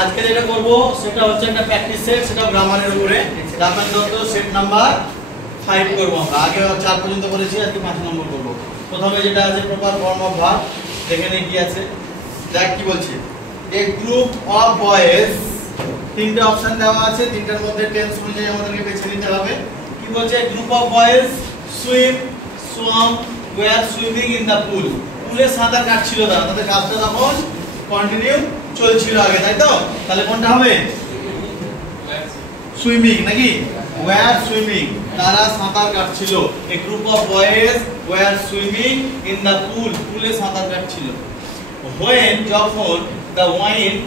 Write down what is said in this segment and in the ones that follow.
আজকে যেটা করব সেটা হচ্ছে একটা প্র্যাকটিস সেট, সেটা গ্রামারের উপরে। গ্রামার যত সেট নাম্বার 5 করব আমরা। আগে 4 পর্যন্ত করেছি, আজকে 5 নম্বর করব। প্রথমে যেটা আছে প্রপার ফর্ম অফ ভার্ব, দেখে নেই কি আছে। দেখ কি বলছে, এ গ্রুপ অফ বয়েজ, তিনটা অপশন দেওয়া আছে, তিনটার মধ্যে টেন্স অনুযায়ী আমাদেরকে বেছে নিতে হবে। কি বলছে, group of boys swim swam were swimming in the pool. পুলে সাঁতার কাটছিল তারা, তাদের কাজটা তখন কন্টিনিউ চলছিল আগে, তাই তো? তাহলে কোনটা হবে? সুইমিং নাকি? ওয়্যার সুইমিং, তারা সাঁতার কাটছিল। A group of boys were swimming in the pool, পুলে সাঁতার কাটছিল। when, যখন, the wind,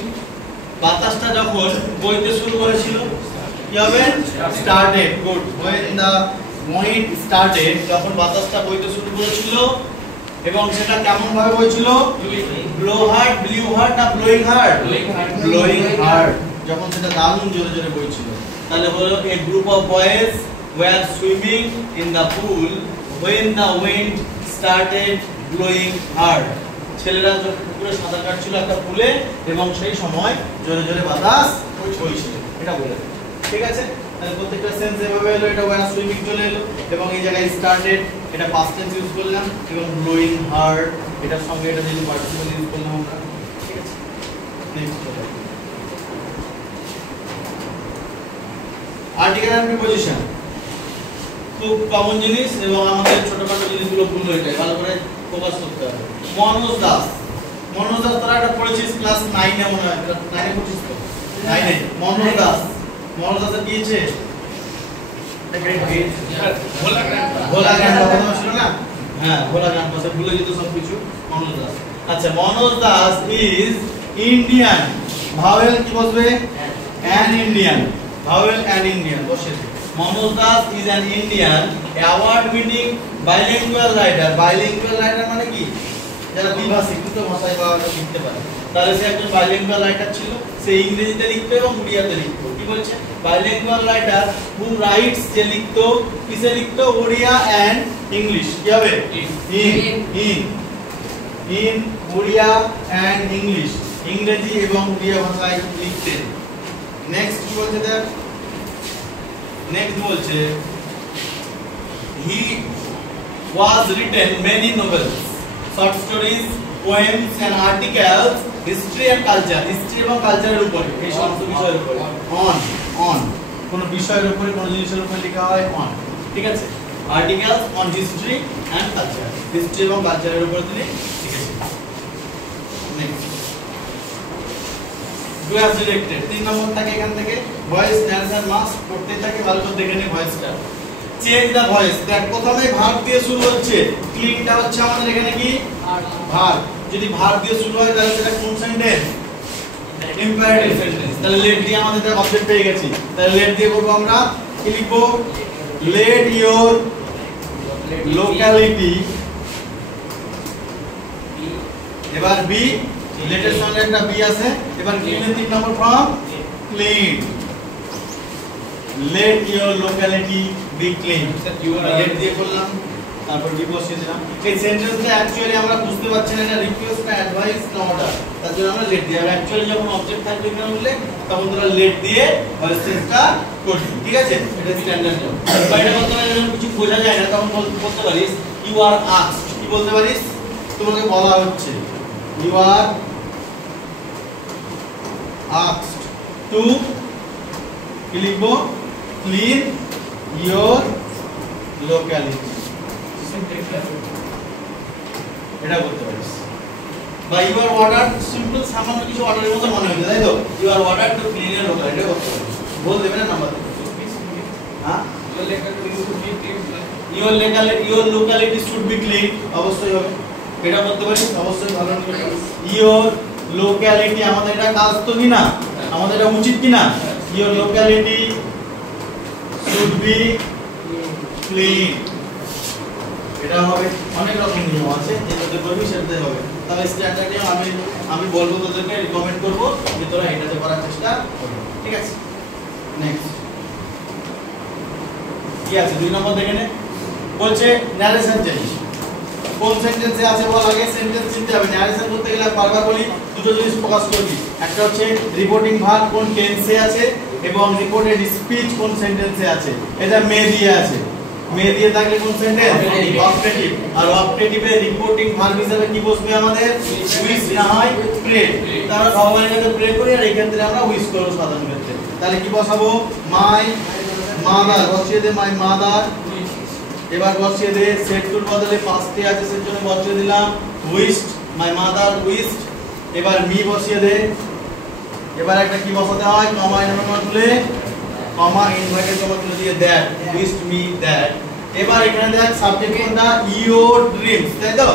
বাতাসটা যখন বইতে শুরু করেছিল, কি হবে? started. good. when the wind started, যখন বাতাসটা বইতে শুরু করেছিল, এবং সেটা কেমন ভাবে বইছিল? blow hard, blew hard না blowing hard? blowing hard, যখন সেটা দারুণ জোরে জোরে বইছিল। তাহলে হলো a group of boys were swimming in the pool when the wind started blowing hard. ছেলেরা যখন পুকুরে সাঁতার কাটছিল একটা পুলে, এবং সেই সময় জোরে জোরে বাতাস বইছিল, এটা বলে। ঠিক আছে, তাহলে প্রত্যেকটা সেন্স এভাবে হলো। এটা ওয়্যার সুইমিং চলে এলো, এবং এই জায়গায় স্টার্টেড, এটা পাস্ট টেন্স ইউজ করলাম, এবং ব্লোয়িং হার্ড এটার সঙ্গে এটা যদি পার্টিসিপল ইউজ করলাম আমরা। ঠিক আছে, নেক্সট আর্টিকেল এন্ড প্রিপজিশন খুব কমন জিনিস, এবং আমাদের ছোটখাটো জিনিসগুলো ভুল হয়ে যায়, ভালো করে ফোকাস করতে হবে। মনোজ দাস, মনোজ দাস তোরা এটা পড়েছিস ক্লাস 9 এ মনে হয়, 9 এ পড়ছিস তো? 9 এ মনোজ দাস, মনোজ দাসের কি আছে? ভোলা গান কথা ছিল না? হ্যাঁ, ভোলা গান পাশে ভুলে যেত সব কিছু। মনোজ দাস, আচ্ছা, Manoj Das is Indian. Vowel কি বসবে? An Indian, vowel an Indian বসে। Manoj Das is an Indian award-winning bilingual writer. Bilingual writer মানে কি? যারা দ্বিভাষিক, দুটো ভাষায় লিখতে পারে। তাহলে সে একজন bilingual writer ছিল, সে ইংরেজিতে লিখতো এবং উড়িয়াতে লিখতো। কি বলছে? Bilingual writer who writes, যে লিখতো, কিসে লিখতো? Odia and English। কি হবে? in ওড়িয়া and English, ইংরেজি এবং উড়িয়া ভাষায় লিখতেন। নেক্সট কি বলছে দেখ, নেক্সট বলছে he was written many novels, short stories, poems and articles, history and culture, history এবং কালচারের উপরে, এই সমস্ত বিষয়ের উপরে। on কোন বিষয়ের উপরে, কোন জিনিসের উপরে লেখা হয় on। ঠিক আছে, articles on history and culture, history এবং কালচারের উপরে তিনি লিখেছেন। নেক্সট who has directed, 3 নম্বর থাকে এখান থেকে। ভয়েস ন্যারেশন মাস্ট করতে থাকে, ভালো করে দেখে নে ভয়েসটা। চেঞ্জ দা ভয়েস, দেখ প্রথমে ভার্ব দিয়ে শুরু হচ্ছে, ক্লিনটা হচ্ছে আমাদের এখানে কি? ভার্ব। যদি ভার্ব দিয়ে শুরু হয় তাহলে সেটা কোন সেন্টেন্স? Imperative sentence. তাহলে লেট দিয়ে আমাদের একটা অবজেক্ট পেয়ে গেছি, তাহলে লেট দিয়ে করব আমরা। কি লিখবো? লেট ইওর লোক্যালিটি, এবার বি, লেটের সঙ্গে একটা বি আছে, এবার ক্লিনের 3 নম্বর form clean. Let your locality be clean, let দিয়ে করলাম, তারপর বি বসিয়ে দিলাম। এই সেন্টেন্সটা অ্যাকচুয়ালি আমরা বুঝতে পারছি না এটা রিকোয়েস্ট না অ্যাডভাইস না অর্ডার, তার জন্য আমরা লেট দিই। আর অ্যাকচুয়ালি যখন অবজেক্ট থাকবে এখানে বললে, তখন তোরা লেট দিয়ে ভয়েস চেঞ্জটা করবি। ঠিক আছে, এটা স্ট্যান্ডার্ড নিয়ম। বাইরে বলতে পারি যখন কিছু বোঝা যায় না, তখন বলতে পারিস ইউ আর আস্কড। কি বলতে পারিস? তোমাকে বলা হচ্ছে, ইউ আর asked to, কি লিখবো? clean your locality, এটা বলতে পারিস। বা ইউ আর ordered, সিম্পল সামান্য কিছু অর্ডারের মতো মনে হচ্ছে, তাই তো? You are ordered to clean your locality, এটা বলতে পারিস। বল দেবে না নাম্বার? হ্যাঁ, your locality should be clean, অবশ্যই হবে, এটা বলতে পারিস। অবশ্যই ভালো করে your locality, আমাদের এটা কাজ তো কি না, আমাদের এটা উচিত কি না? your locality should be clean, এটা হবে। অনেক রকম নিয়ম আছে, যেটাতে করবি সেটাতে হবে। তবে স্ট্যান্ডার্ড নিয়ম আমি বলবো, তোদেরকে রিকমেন্ড করব যে তোরা এটাতে করার চেষ্টা করবি। ঠিক আছে, নেক্সট কি আছে? 2 নম্বর দেখে নে, বলছে ন্যারেশন চেঞ্জ। কোন সেন্টেন্সে আছে বল আগে, সেন্টেন্স চিনতে হবে। ন্যারেশন করতে গেলে বারবার বলি, দুটো জিনিস ফোকাস করবি, একটা হচ্ছে রিপোর্টিং ভার্ব কোন টেন্সে আছে এবং রিপোর্টেড স্পিচ কোন সেন্টেন্সে আছে। এটা মে দিয়ে আছে, মে দিয়ে থাকলে কোন সেন্টেন্স অপটেটিভ, আর অপটেটিভে রিপোর্টিং ভার্ব হিসেবে কি বসবে আমাদের উইশ না হয় প্রে। তারা ভগবানের কাছে প্রে করি আর এই ক্ষেত্রে আমরা উইশ করব সাধারণ ক্ষেত্রে। তাহলে কি বসাবো মাই মাদার, বসিয়ে দে মাই মাদার। এবার বসিয়ে দে সেট টুর বদলে পাস্টে আছে সের জন্য বসিয়ে দিলাম উইশড, মাই মাদার উইশড। এবার মি বসিয়ে দে, এবার একটা কি বসাতে হয় কমা ইনভার্টেড তুলে, কমা ইনভার্টেড কমা তুলে দিয়ে দ্যাট উইশড মি দ্যাট। এবার এখানে দেখ সাবজেক্ট কোনটা ইওর ড্রিমস, তাই তো?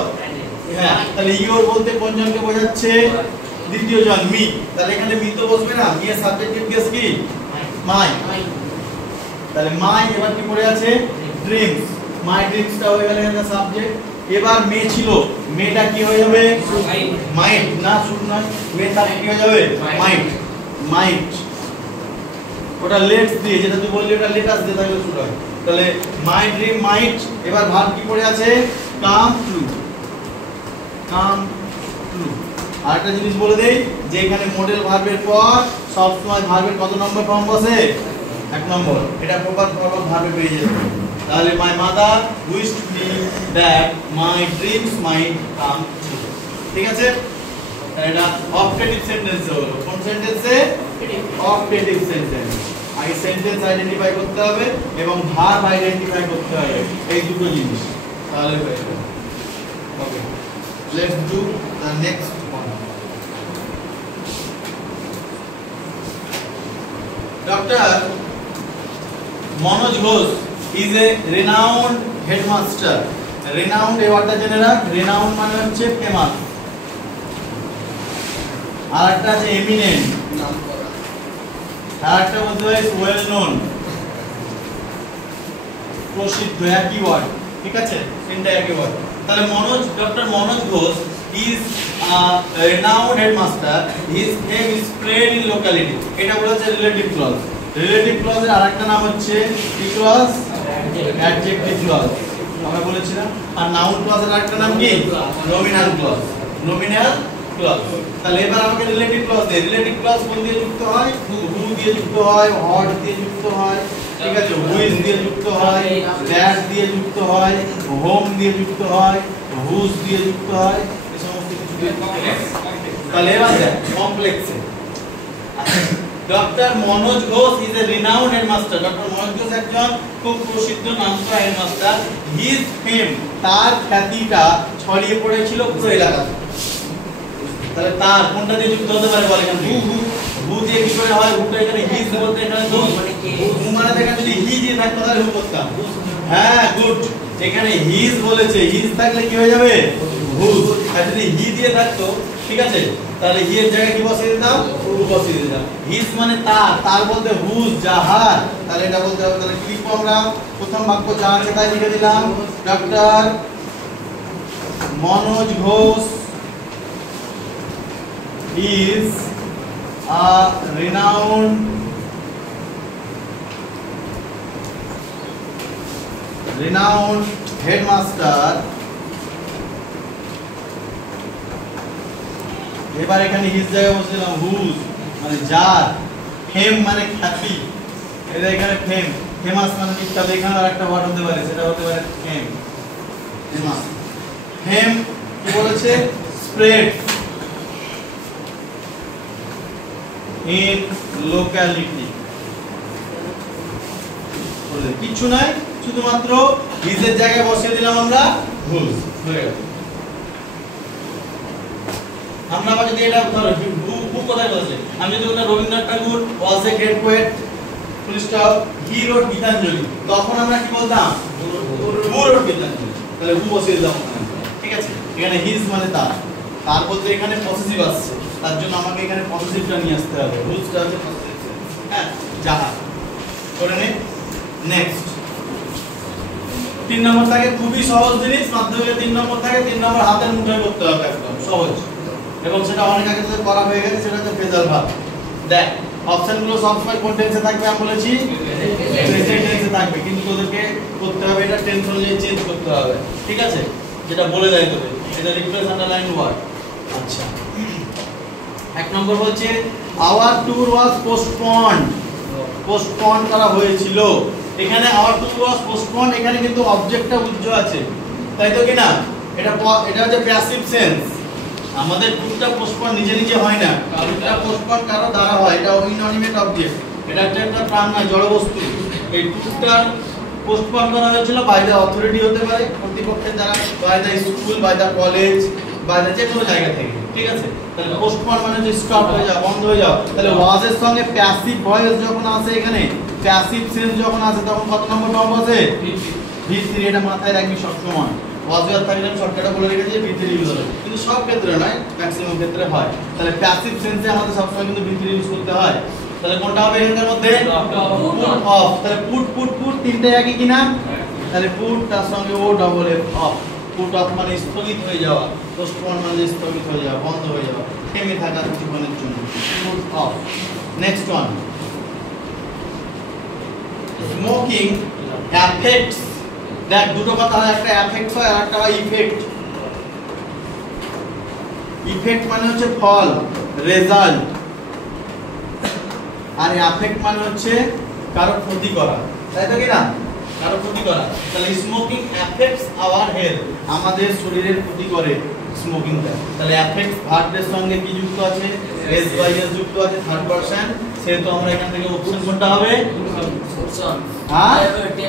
হ্যাঁ, তাহলে ইওর বলতে কোন জনকে বোঝাচ্ছে দ্বিতীয় জন মি, তাহলে এখানে মি তো বসবে না, মি এর সাবজেক্টিভ কেস কি মাই, তাহলে মাই এবার কি পড়ে আছে ড্রিমস, মাই ড্রিমসটা হয়ে গেল এখানে সাবজেক্ট। এবার মে ছিল, মেটা কি হয়ে যাবে মাইট, না শুড নয়, মেটা কি হয়ে যাবে মাইট, মাইট ওটা লেটস দিয়ে, যেটা তুই বললি ওটা লেটাস দিয়ে থাকলে শুরু হয়, তাহলে মাই ড্রিম মাইট। এবার ভার্ব কি পড়ে আছে কাম ট্রু, কাম ট্রু। আরেকটা জিনিস বলে দেই যে এখানে মডেল ভার্বের পর সব সময় ভার্বের কত নম্বর ফর্ম বসে 1 নম্বর, এটা প্রপার ফর্ম ভার্বে পেয়ে যাবে। তাহলে my mother wished me that my dreams might come true, ঠিক আছে? এটা অপটেটিভ সেন্টেন্স হলো, কোন সেন্টেন্সে অপটেটিভ সেন্টেন্স। আগে সেন্টেন্স আইডেন্টিফাই করতে হবে এবং ভার্ব আইডেন্টিফাই করতে হবে, এই দুটো জিনিস, তাহলে হয়ে যাবে। Okay, let's do the next one. Doctor Manoj Ghosh is a renowned headmaster. Renowned এই ওয়ার্ডটা জেনে রাখ, renowned মানে হচ্ছে ফেমাস, আর একটা আছে এমিনেন্ট, আর একটা বলতে হয় ওয়েল নোন, প্রসিদ্ধ, একই ওয়ার্ড, ঠিক আছে? তিনটা একই ওয়ার্ড। তাহলে Manoj, doctor Manoj Ghosh is a renowned headmaster. His name is spread in locality. এটা বলেছে রিলেটিভ ক্লজ। রিলেটিভ ক্লজের আরেকটা নাম হচ্ছে কি ক্লজ? অ্যাডজেক্টিভ ক্লজ, আমরা বলেছিলাম। আর নাউন ক্লজের আরেকটা নাম কি? Nominal clause, nominal clause. তাহলে এবার আমাকে রিলেটিভ ক্লজ দে। রিলেটিভ ক্লজ কোন দিয়ে যুক্ত হয়? হু দিয়ে যুক্ত হয়, হট দিয়ে যুক্ত হয়, ঠিক আছে? হুইজ দিয়ে যুক্ত হয়, দ্যাট দিয়ে যুক্ত হয়, হোম দিয়ে যুক্ত হয়, হুজ দিয়ে যুক্ত হয়, এই সমস্ত কিছু দিয়ে যুক্ত হয়। তাহলে এবার দেখ কমপ্লেক্সে doctor Manoj Ghosh is a renowned headmaster. Doctor Manoj Ghosh একজন খুব প্রসিদ্ধ নামকরা হেডমাস্টার। হিজ ফেম, তার খ্যাতিটা ছড়িয়ে পড়েছিল পুরো এলাকাতে। তাহলে তার কোনটা দিয়ে যুক্ত হতে পারে বল এখানে? হু দিয়ে কি করে হয়? হুটা এখানে হিজ বলতে এখানে হু মানে এখানে যদি হি দিয়ে থাকতো তাহলে হু করতাম। হ্যাঁ, গুড। এখানে হিজ বলেছে, হিজ থাকলে কি হয়ে যাবে হুজ। আর যদি হি দিয়ে থাকতো, ঠিক আছে, তাহলে হি এর জায়গায় কি বসিয়ে দিতাম? হু বসিয়ে দিতাম। হিজ মানে তার, তার বলতে হুজ যাহার, তাহলে এটা বলতে হবে। তাহলে কি লিখবো আমরা? প্রথম বাক্য যা আছে তাই লিখে দিলাম। Doctor Manoj Ghosh is a renowned headmaster. এবার এখানে হিজ জায়গায় বসিলাম হুজ মানে যার, ফেম মানে খ্যাতি, এটা এখানে ফেম, ফেমাস মানে বিখ্যাত। এখানে আরেকটা ওয়ার্ড হতে পারে, সেটা হতে পারে ফেম, ফেমাস। ফেম কি বলেছে? স্প্রেড in locality, কিছু নাই, শুধুমাত্র হিজের জায়গায় বসিয়ে দিলাম আমরা হুজ, হয়ে গেল। আমরা আবার যদি এটা ধরো হু কোথায় বলেছে, আমি যদি বলতাম রবীন্দ্রনাথ ঠাকুর was a great poet, full stop, he wrote Gitanjali, তখন আমরা কি বলতাম? হু wrote গীতাঞ্জলি, তাহলে হু বসিয়ে দিলাম, ঠিক আছে? এখানে হিজ মানে তার, তার বলতে এখানে পসেসিভ আসছে, তার জন্য আমাকে এখানে পসেসিভটা নিয়ে আসতে হবে। হুজটা হচ্ছে পসেসিভ, হ্যাঁ, যাহা করে নে। নেক্সট 3 নম্বর থাকে, খুবই সহজ জিনিস, মাধ্যমিকে 3 নম্বর থাকে। 3 নম্বর হাতের মুঠোয় করতে হবে, একদম সহজ, এবং সেটা অনেক আগে থেকে করা হয়ে গেছে। সেটা হচ্ছে ফ্রেজাল ভার্ব। দেখ অপশনগুলো সবসময় কোন টেন্সে থাকবে? আমি বলেছি প্রেজেন্ট টেন্সে থাকবে, কিন্তু তোদেরকে করতে হবে এটা টেন্স অনুযায়ী চেঞ্জ করতে হবে, ঠিক আছে? যেটা বলে দেয় তোদের, এটা রিপ্লেস আন্ডারলাইন ওয়ার্ড। আচ্ছা, এক নম্বর বলছে আওয়ার ট্যুর ওয়াজ পোস্টপন্ড করা হয়েছিল। এখানে আওয়ার ট্যুর ওয়াজ পোস্টপন্ড, এখানে কিন্তু অবজেক্টটা উজ্জ্ব আছে, তাই তো কি না? এটা হচ্ছে প্যাসিভ সেন্স। আমাদের ট্যুরটা পোস্টপন্ড নিজে নিজে হয় না, ট্যুরটা পোস্টপন্ড কারো দ্বারা হয়। এটা ইনঅ্যানিমেট অবজেক্ট, এটা একটা প্রাণ নয়, জড় বস্তু। এই ট্যুরটা পোস্টপন্ড করা হয়েছিল বাই দ্য অথরিটি, হতে পারে কর্তৃপক্ষের দ্বারা, by the school, by the college, by the যে কোনো জায়গা থেকে, ঠিক আছে? তাহলে পোস্টপন্ড মানে যে স্টপ হয়ে যাওয়া, বন্ধ হয়ে যাওয়া। তাহলে ওয়াজ এর সঙ্গে প্যাসিভ ভয়েস যখন আসে, এখানে প্যাসিভ সেন্স যখন আসে, তখন কত নম্বর ফর্ম বসে? V3। এটা মাথায় রাখবি সব সময়। ওয়াজ এর থাকলে আমি শর্টকাটে বলে রেখেছি V3 ইউজ হবে, কিন্তু সব ক্ষেত্রে নয়, ম্যাক্সিমাম ক্ষেত্রে হয়। তাহলে প্যাসিভ সেন্সে আমাদের সবসময় কিন্তু V3 ইউজ করতে হয়। তাহলে কোনটা হবে এখানের মধ্যে? Put off. তাহলে পুট তিনটে একই কিনা? তাহলে পুট তার সঙ্গে O double F, off. Put off মানে স্থগিত হয়ে যাওয়া, পোস্টপোন মানে স্থগিত হয়ে যাওয়া, বন্ধ হয়ে যাওয়া, থেমে থাকা কিছুক্ষণের জন্য, put off. Next one, smoking affects. দেখ দুটো কথা হয়, একটা অ্যাফেক্টস হয় আর একটা হয় ইফেক্ট। ইফেক্ট মানে হচ্ছে ফল, রেজাল্ট, আর অ্যাফেক্ট মানে হচ্ছে কারো ক্ষতি করা, তাই তো কি না? কারো ক্ষতি করা। তাহলে স্মোকিং অ্যাফেক্টস আওয়ার হেলথ, আমাদের শরীরের ক্ষতি করে স্মোকিংটা। তাহলে অ্যাফেক্টস ভার্বের সঙ্গে কি যুক্ত আছে? এস বাই এস যুক্ত আছে, থার্ড পারসন। সেহেতু আমরা এখান থেকে অপশন কোনটা হবে? হ্যাঁ,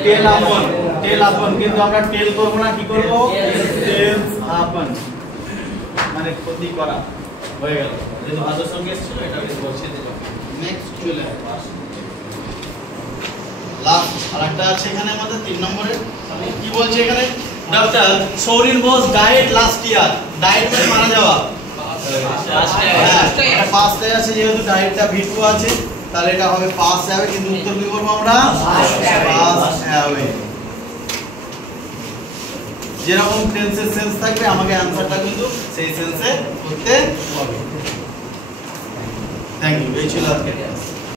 টেল আপন। কিন্তু আমরা টেল করব না, কি করব? টেলস আপন, মানে ক্ষতি করা। হয়ে গেল, যেহেতু ভার্বের সঙ্গে এসেছিল এটা বসিয়ে দিলাম। নেক্সট চলে লাস্ট আরেকটা আছে এখানে আমাদের 3 নম্বরে। কি বলছে এখানে? Doctor Sourin Bose diet last year. Diet মানে মারা যাওয়া, এটা পাস্ট আছে, যেহেতু ডায়েটটা V2 আছে, তাহলে এটা হবে পাস্ট হবে। কিন্তু উত্তর কি করব আমরা? পাস্ট হবে। যেরকম টেন্সের সেন্স থাকবে আমাকে অ্যানসারটা কিন্তু সেই সেন্সে করতে হবে। Thank you. এই ছিল আজকে।